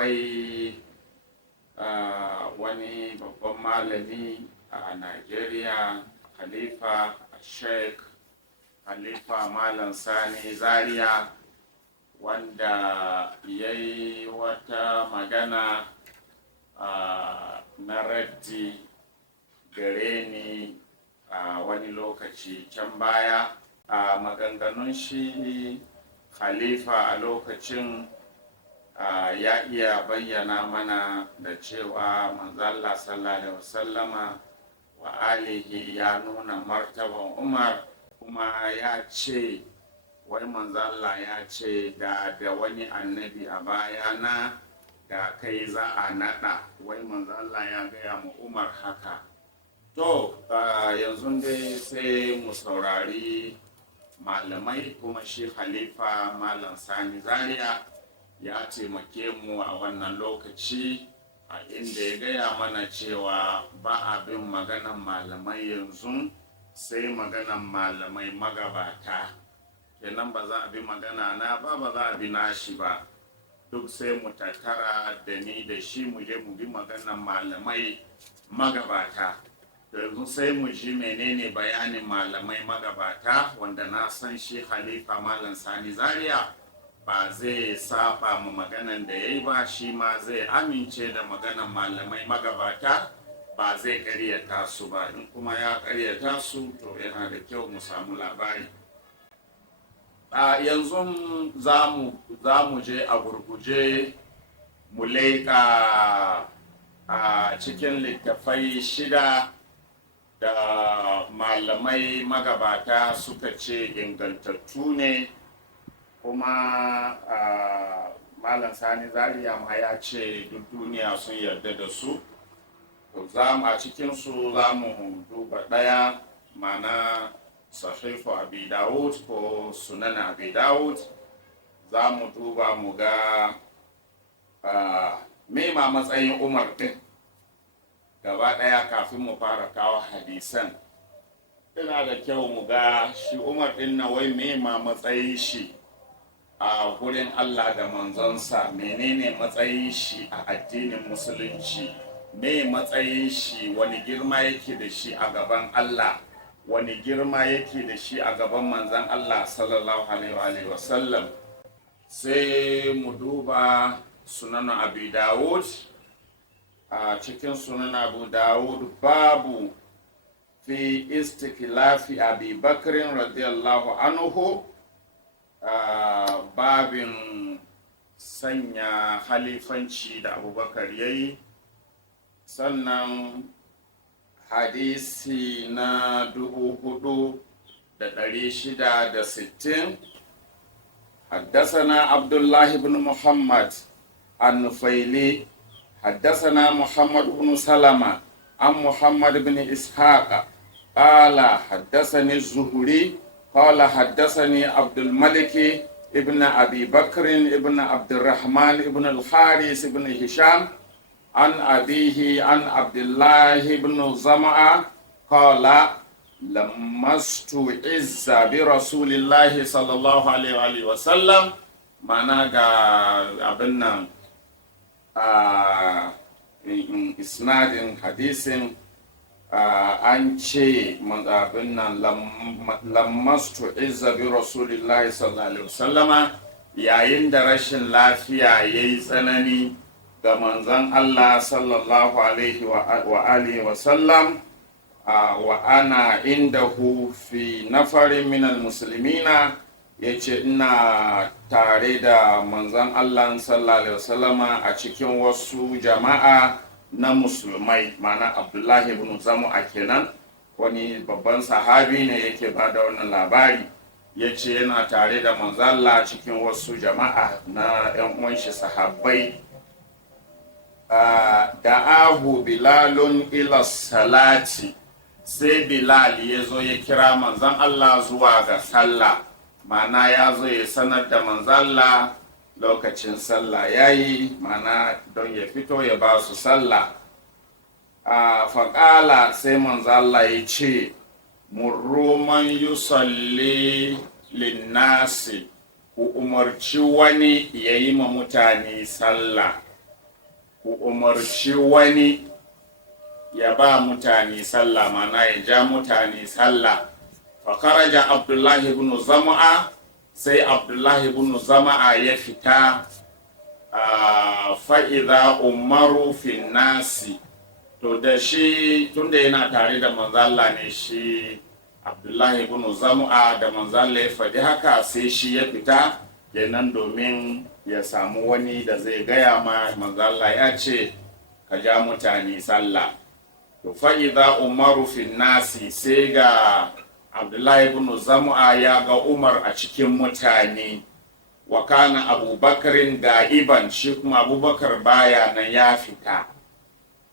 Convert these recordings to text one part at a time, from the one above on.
akwai wani babban malami a Najeriya, Khalifa Sheikh Khalifa Malam Sani Zaria, wanda ya yi wata magana na raddi gare ni a wani lokaci can baya. A maganganun shi Khalifa a lokacin ya iya bayyana mana da cewa manzo Allah sallallahu alaihi wasallama wa alihi ya nuna martaban Umar, kuma ya ce wai manzo Allah ya ce da wani annabi a bayana da kai za a naɗa. Wai manzo Allah ya gaya mu Umar haka. To yanzu dai sai mu saurari malamai, kuma shi Khalifa Malam Sani Zaria ya taimake mu a wannan lokaci a inda ya gaya mana cewa ba abin maganan malamai yanzu sai maganan malamai magabata. Kenan ba za a bi magana na ba za a bi nashi ba, duk sai mu tattara da ni da shi mu je mu bi maganan malamai magabata. Yanzu sai mu ji menene bayanin malamai magabata, wanda na san shi Khalifa Malam Sani Zaria ba zai saba mu maganan da ya yi ba, shi ma zai amince da maganan malamai magabata, ba zai karyata su ba. In kuma ya karyata su to yana da kyau mu samu labari. Yanzu za mu je a gurguje mu leƙa a cikin littafai 6 da malamai magabata suka ce ingantattu ne, kuma Malam Sani Zaria ma ya ce duk duniya sun yarda da su. To a cikinsu za mu duba ɗaya, mana Sahihu Abi Dawud ko Sunan Abi Dawud. Za mu duba mu ga me ma matsayin Umar ɗin gaba ɗaya kafin mu fara kawo hadisan. Ina da kyau mu ga shi Umar ɗin na wai me ma matsayin shi a gurin Allah da manzonsa, menene matsayin shi a addinin musulunci, me matsayin shi, wani girma yake da shi a gaban Allah, wani girma yake da shi a gaban manzon Allah sallallahu alaihi wa sallam. Sai mu duba Sunan Abi Dawud. A cikin Sunan Abu Dawud babu fi istiklafi Abi Bakrin radiyallahu anhu, babin sanya halifanci da Abubakar yayi. Sannan hadisi na 4660, حدثنا عبد الله بن محمد النفيلي حدثنا محمد بن سلمة عن محمد بن إسحاق قال حدثني الزهري قال حدثني عبد الملك ابن أبي بكر ابن عبد الرحمن ابن الحارث ابن هشام عن أبيه عن عبد الله بن زمعة قال لما استعز برسول الله صلى الله عليه وسلم. mana ga abin nan isnadin hadisin an ce abin nan lammastu izza bi rasulillahi sallallahu alaihi wasallama, yayin da rashin lafiya yayi tsanani ga manzon Allah sallallahu alaihi wa alihi wasallam, wa ana indahu fi nafarin minal muslimina, yace ina tare da manzon Allah sallallahu alaihi wasallama a cikin wasu jama'a na musulmai, mana Abdullahi ibn Zamu'a kenan, wani babban sahabi ne yake bada wannan labari. Yace yana tare da manzon Allah cikin wasu jama'a na ƴan uwan shi sahabbai. Da'ahu Bilalun ila salati, sai Bilal ya zo ya kira manzon Allah zuwa ga sallah, mana ya zo ya sanar da manzon Allah lokacin sallah yayi, mana don ya fito ya ba su sallah. Faƙala sai manzon Allah ya ce, murru man yusalli linnasi, ku umarci wani ya yi ma mutane sallah. ku umarci wani ya ba mutane sallah, mana ya ja mutane sallah. Fakaraja Abdullahi ibn Zama'a, sai Abdullahi ibn Zama'a ya fita. Fa'iza umaru fin nasi, to da shi tunda yana tare da manzalla ne shi Abdullahi ibn Zama'a, da manzalla ya faɗi haka sai shi ya fita kenan domin ya samu wani da zai gaya ma manzalla ya ce ka ja mutane sallah. To fa'iza umaru fin nasi, sai ga Abdullahi ibn Zama'a ya ga Umar a cikin mutane. Wa kana abubakarin ga'iban, shi kuma abubakar baya nan ya fita.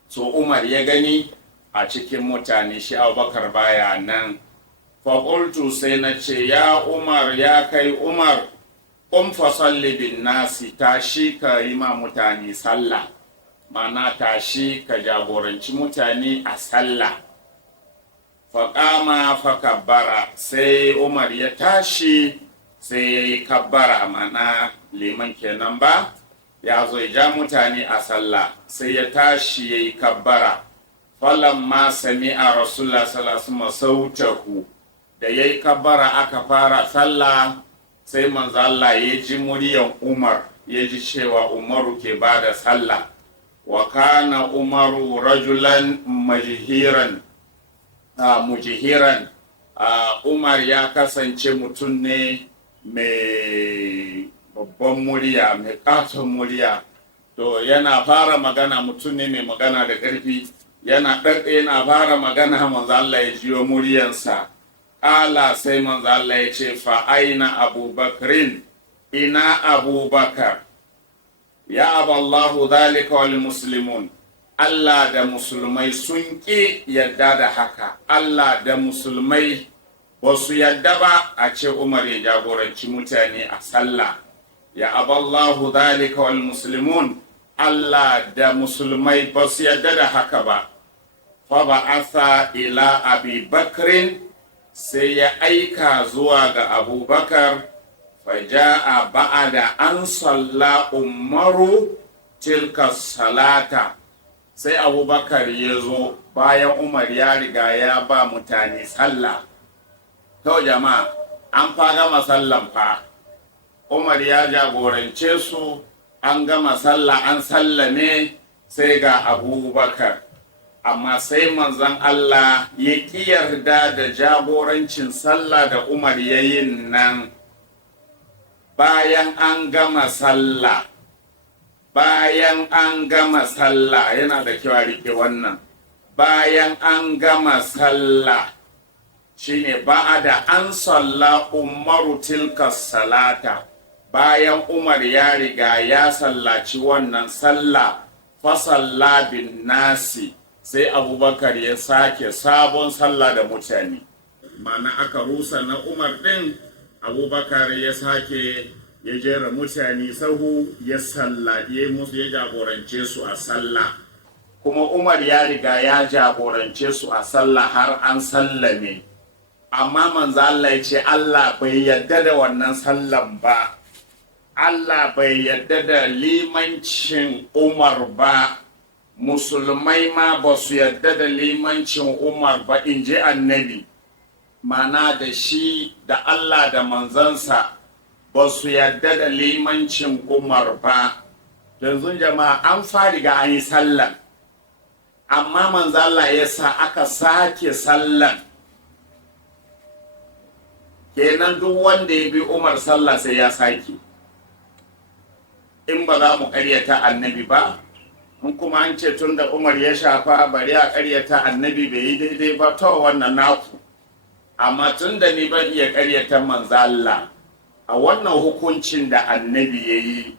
So Umar ya gani a cikin mutane shi abubakar baya nan. Faƙultu sai na ce, ya Umar, ya kai Umar, fasalli bin nasi, tashi ka yi ma mutane sallah, mana tashi ka jagoranci mutane a sallah. Faƙama fakabbara, sai Umar ya tashi sai ya yi kabbara, mana liman kenan ba, ya zo ya ja mutane a sallah, sai ya tashi ya yi kabbara. Falamma sami'a Rasulullah sallallahu alaihi wasallam sautahu, da ya yi kabbara aka fara sallah, sai manzo Allah ya ji muryan Umar, ya ji cewa Umaru ke ba da sallah. Wa kana Umaru rajulan mujihiran, Umar ya kasance mutum ne mai babban murya, mai katon murya. To yana fara magana, mutum ne mai magana da ƙarfi, yana fara magana manzo Allah ya jiyo muryansa. Ƙala sai manzo Allah ya ce, fa aina Abubakrin, ina Abubakar? Ya aballahu dhalika wal muslimun, Allah da musulmai sun ƙi yadda da haka. Allah da musulmai ba su yadda ba a ce Umar ya jagoranci mutane a sallah. Ya aballahu dhalika wal muslimun, Allah da musulmai ba su yadda da haka ba. Fa ba'atha ila Abi Bakrin, sai ya aika zuwa ga Abubakar. Faja'a ba'ada an salla Umaru tilka salata, sai Abubakar ya zo bayan Umar ya riga ya ba mutane sallah. To jama'a, an fa gama sallan fa, Umar ya jagorance su, an gama sallah, an sallame, sai ga Abubakar. Amma sai manzon Allah ya ƙi yarda da jagorancin sallah da Umar ya yin nan. Bayan an gama sallah, yana da kyau a rike wannan. Bayan an gama sallah, shine ba'ada an salla Umaru tilka salata, bayan Umar ya riga ya sallaci wannan sallah, fasalla bin nasi, sai Abubakar ya sake sabon sallah da mutane. Mana aka rusa na Umar din, Abubakar ya sake ya jera mutane sahu, ya sallaye musu, ya jagorance su a sallah. Kuma Umar ya riga ya jagorance su a sallah har an sallame. Amma manzo Allah ya ce Allah bai yadda da wannan sallan ba. Allah bai yadda da limancin Umar ba. Musulmai ma ba su yadda da limancin Umar ba, in ji annabi. Mana da shi da Allah da manzansa ba su yadda da limancin Umar ba. Yanzu jama'a an fariga an yi sallan, amma manzo Allah ya sa aka sake sallan. Kenan duk wanda ya bi Umar sallah sai ya sake. In ba za mu ƙaryata annabi ba, in kuma an ce tun da Umar ya shafa bari a ƙaryata annabi bai yi daidai ba, to wannan naku. Amma tun da ni ban iya ƙaryata manzo Allah, a wannan hukuncin da annabi ya yi,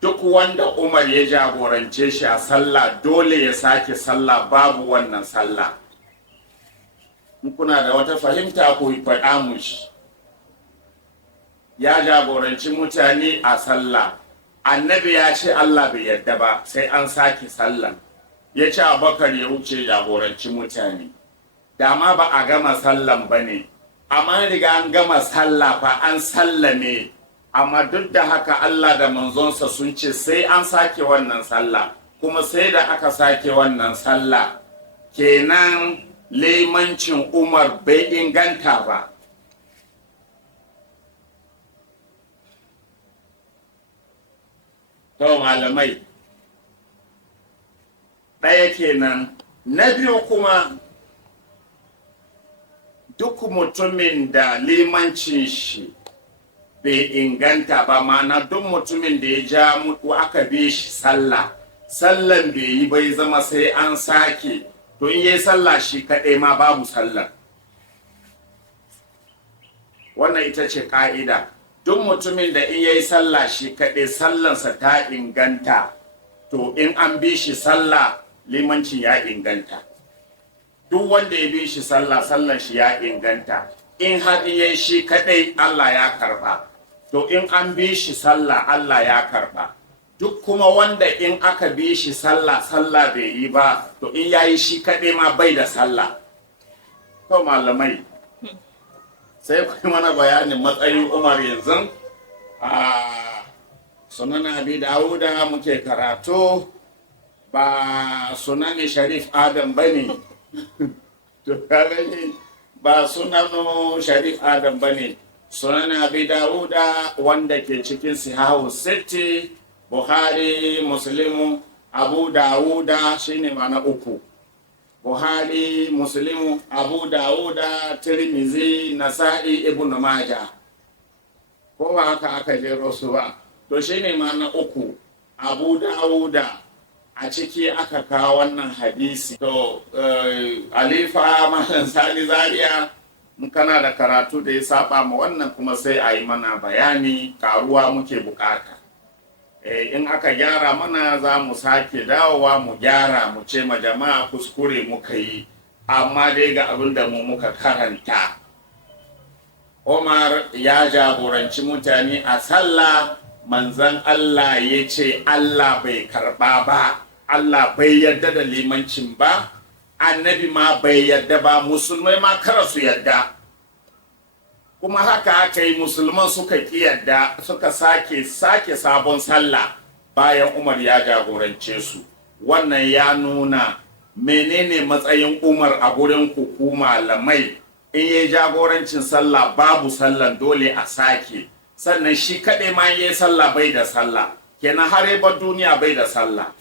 duk wanda Umar ya jagorance shi a sallah dole ya sake sallah, babu wannan sallah. In kuna da wata fahimta ku faɗa mu shi. Ya jagoranci mutane a sallah, annabi ya ce Allah bai yarda ba, sai an sake sallan. Ya ce Abubakar ya wuce jagoranci mutane. Dama ba a gama sallan ba ne, amma riga an gama sallah fa, an sallame. Amma duk da haka Allah da manzonsa sun ce sai an sake wannan sallah. kuma sai da aka sake wannan sallah, kenan limancin Umar bai inganta ba. To malamai, ɗaya kenan. Na biyu kuma, duk mutumin da limancin shi bai inganta ba, mana duk mutumin da ya ja mutu aka bi shi sallah, sallan bai yi bai zama sai an sake, to in yi sallah shi kaɗai ma babu sallah. Wannan ita ce ƙa'ida. Duk mutumin da in yayi sallah shi kaɗai sallansa ta inganta, to in an bi shi sallah limancin ya inganta. Duk wanda ya bi shi sallah sallan shi ya inganta. In har yayi shi kaɗai Allah ya karɓa, to in an bi shi sallah Allah ya karɓa. Duk kuma wanda in aka bi shi sallah sallah bai yi ba, to in yayi shi kaɗai ma bai da sallah. To malamai, sai ku mana bayanin matsayin Umar yanzu a sunan Abi Dawuda muke karatu, ba sunan Sharif Adam bane. To kagani ba sunan Sharif Adam bane, sunan Abi Dawuda wanda ke cikin Sihahu Sitti, Buhari, Muslimu, Abu Dawuda shine mana uku. Buhari, Muslimu, Abu Dawuda, Tirmizi, Nasa'i, Ibn Majah. Ko ba haka aka jero su ba. To shine ma na uku, Abu Dawuda a ciki aka kawo wannan hadisi. To Alifa Malam Sani Zaria, in kana da karatu da ya saba ma wannan kuma sai a yi mana bayani, karuwa muke bukata. In aka gyara mana za mu sake dawowa mu gyara mu ce ma jama'a kuskure muka yi, amma dai ga abin da mu muka karanta. Umar ya jagoranci mutane a sallah, manzan Allah ya ce Allah bai karba ba, Allah bai yarda da limancin ba, annabi ma bai yarda ba, musulmai ma kara su yarda. Kuma haka aka yi, musulman suka ki yadda, suka sake sabon sallah bayan Umar ya jagorance su. Wannan ya nuna menene matsayin Umar a gurin ku malamai. In yi jagorancin sallah babu sallan dole a sake, sannan shi kaɗai ma yi sallah bai da sallah, kenan har bar duniya bai da sallah.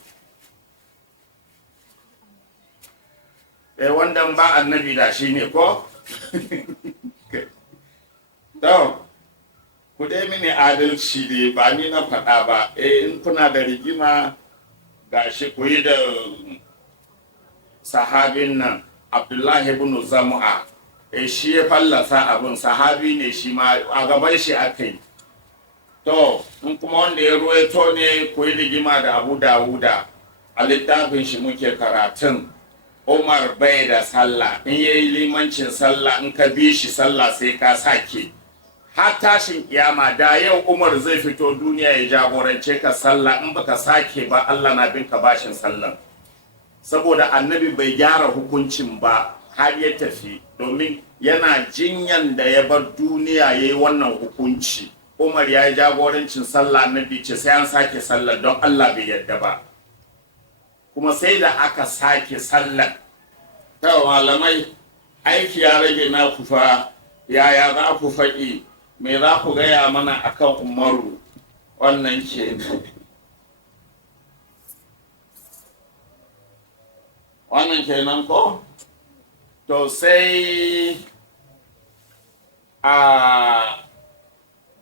Wanda ba annabi da shi ne ko? To, ku dai mini adalci ne, ba ni na faɗa ba. In kuna da rigima ga shi ku yi da sahabin nan Abdullahi ibn Zam'a. Shi ya fallasa abin, sahabi ne shi ma, a gaban shi aka yi. To, in kuma wanda ya ruwaito ne ku yi rigima da Abu Dawuda, a littafin shi muke karatun. Umar bai da sallah, in yayi limancin sallah in ka bi shi sallah sai ka sake. Har tashin kiyama da yau Umar zai fito duniya ya jagorance ka sallah, in baka sake ba Allah na bin ka bashin sallan. Saboda annabi bai gyara hukuncin ba har ya tafi, domin yana jinyan da ya bar duniya ya yi wannan hukunci. Umar ya yi jagorancin sallah, annabi ce sai an sake sallar don Allah bai yadda ba. Kuma sai da aka sake sallar. Ta malamai, aiki ya rage na kufa, yaya za ku faɗi, me za ku gaya mana akan Umaru? Wannan ke wannan kenan ko? To sai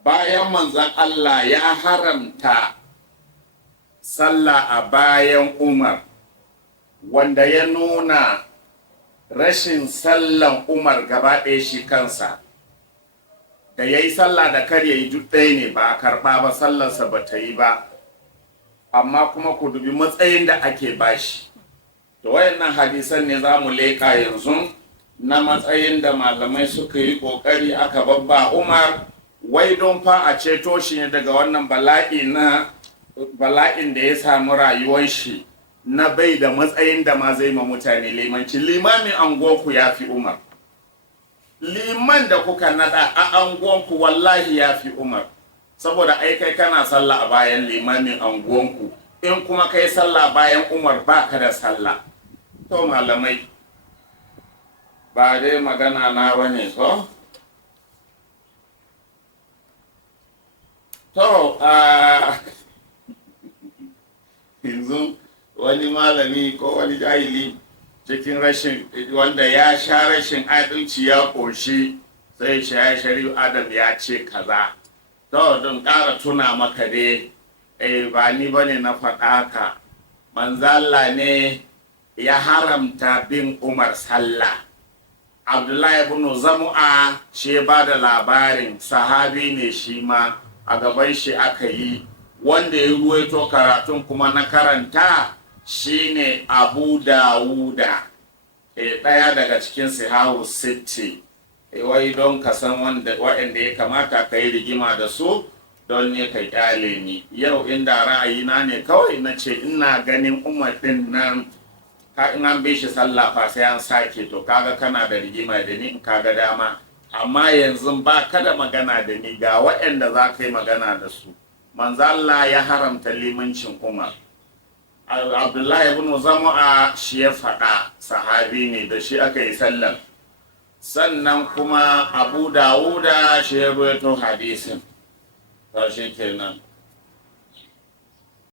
bayan manzan Allah ya haramta sallah a bayan Umar, wanda ya nuna rashin sallan Umar gaba ɗaya shi kansa. Da ya yi sallah da kar ya yi duk ɗaya ne, ba a karɓa ba, sallarsa ba ta yi ba. Amma kuma ku dubi matsayin da ake bashi. Da wayannan hadisan ne za mu leƙa yanzu na matsayin da malamai suka yi ƙoƙari aka babba Umar, wai don fa a ceto shi ne daga wannan bala'in da ya samu rayuwar shi na bai da matsayin da ma zai ma mutane limanci. Limamin anguwanku ya fi Umar. Liman da kuka nada a anguwanku wallahi ya fi Umar. Saboda ai kai kana sallah a bayan limamin anguwanku, in kuma kai sallah bayan Umar ba ka da sallah. To malamai ba dai magana na bane ko? To yanzu wani malami ko wani jahili cikin rashin wanda ya sha rashin adalci ya ƙoshi sai ya shari'u Adam ya ce kaza. To don ƙara tuna maka dai ba ni bane na faɗa ka, manzalla ne ya haramta bin Umar sallah. Abdullahi ibn Zamu'a shi ba da labarin, sahabi ne shi ma, a gaban shi aka yi, wanda ya ruwaito karatun kuma na karanta shine Abu Dawuda, ɗaya daga cikin Sihahu Sitti. Wai don ka san waɗanda ya kamata ka yi rigima da su don ne ka kyale ni. Yau inda ra'ayina ne kawai na ce ina ganin Umar ɗin nan in an bi shi sallah fa sai an sake, to kaga kana da rigima da ni in kaga dama. Amma yanzu ba ka da magana da ni, ga waɗanda za ka yi magana da su. Manzo Allah ya haramta limancin Umar. Abdullahi ibn Zamu'a shi ya faɗa, sahabi ne, da shi aka yi sallar. Sannan kuma Abu Dawuda shi ya rawaito hadisin. To shi kenan.